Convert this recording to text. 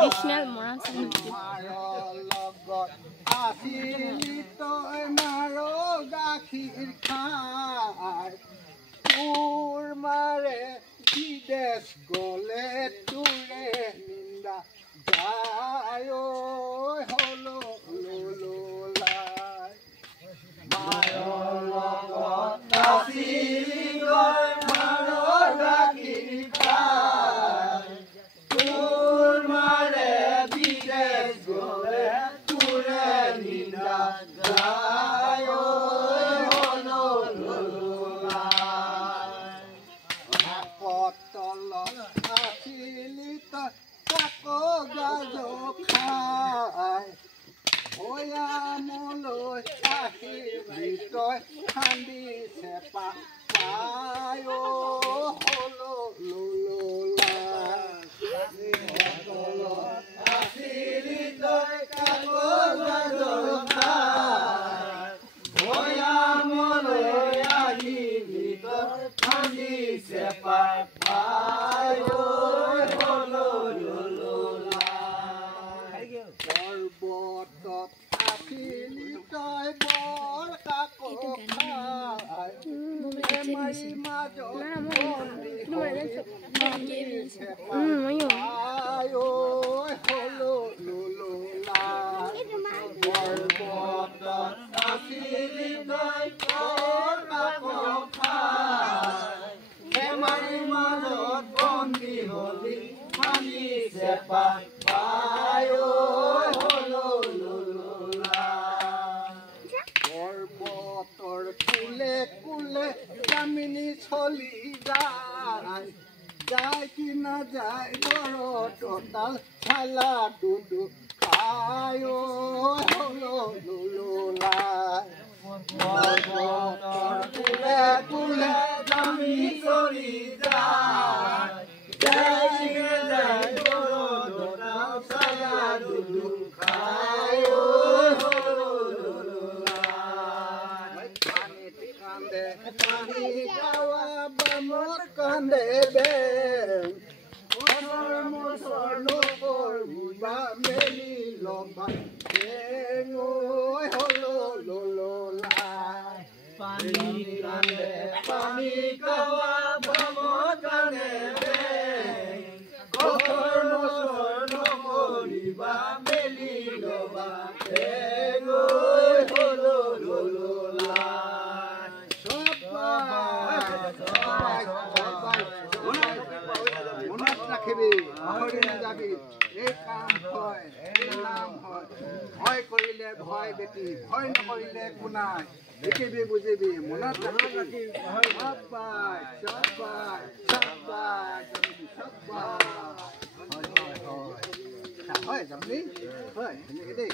traditional মৰা চাউল আসিলি তই মাৰ গাখীৰ খাই তোৰ মাৰে বিদেশ গলে তোৰে নিন্দা যায় হলো লোলাই মাৰৰ লগত আসিলি তই মাৰ গাখীৰ খাই তোৰ মাৰে বিদেশ গলে তোৰে নিন্দা যায় হলো লোলাই পতলত আসিলি তই কাগজ খাই ভৈয়ামলৈ আহিলি তই খান্দি চেপা পায় হলো লোলাই আসিলি তই কাগজ খাই ভৈয়ামলৈ আহিলি তই খান্দি চেপা পায় হলো লোলাই পৰ্বতত আসিলি তই বৰ কাকো খাই বেমাৰী মাজত বন্দী হৈ খান্দি চেপা পায় হলো লোলাই পৰ্বতত আসিলি তই বৰ কাকো খাই বেমাৰী মাজত বন্দী হলি খান্দি চেপা পায় হলো লোলাই পৰ্বতৰ কুলে কুলে কামিনী চলি যায় যায় কি নাযায় ঘৰত তাল চালা দুদু খায় হলো লোলাই পৰ্বতৰ কুলে কুলে কামিনী চলি যায় যায় কি নাযায় ঘৰত তাল চালা দুদু খায় হলো লোলাই পানীত কান্দে পানী গাৱা বামত কান্দে বেং মচৰ নকৰিবা মেলি লবা বেং হলো লোলাই পানী কান্দে পানী গাৱা বামত কান্দে বেং মচৰ নকৰিবা মেলি লবা বেং হলো লোলাই মনত ৰাখিবি পাহৰি নাযাবি এই কাম হয় এই নাম হয় ভয় কৰিলে ভয় বেটি ভয় নকৰিলে একো নাই দেখিবি বুজিবি মনত ৰাখিবি সবাই সবাই সবাই সবাই হয় যাবি হয় সেনেকে দেই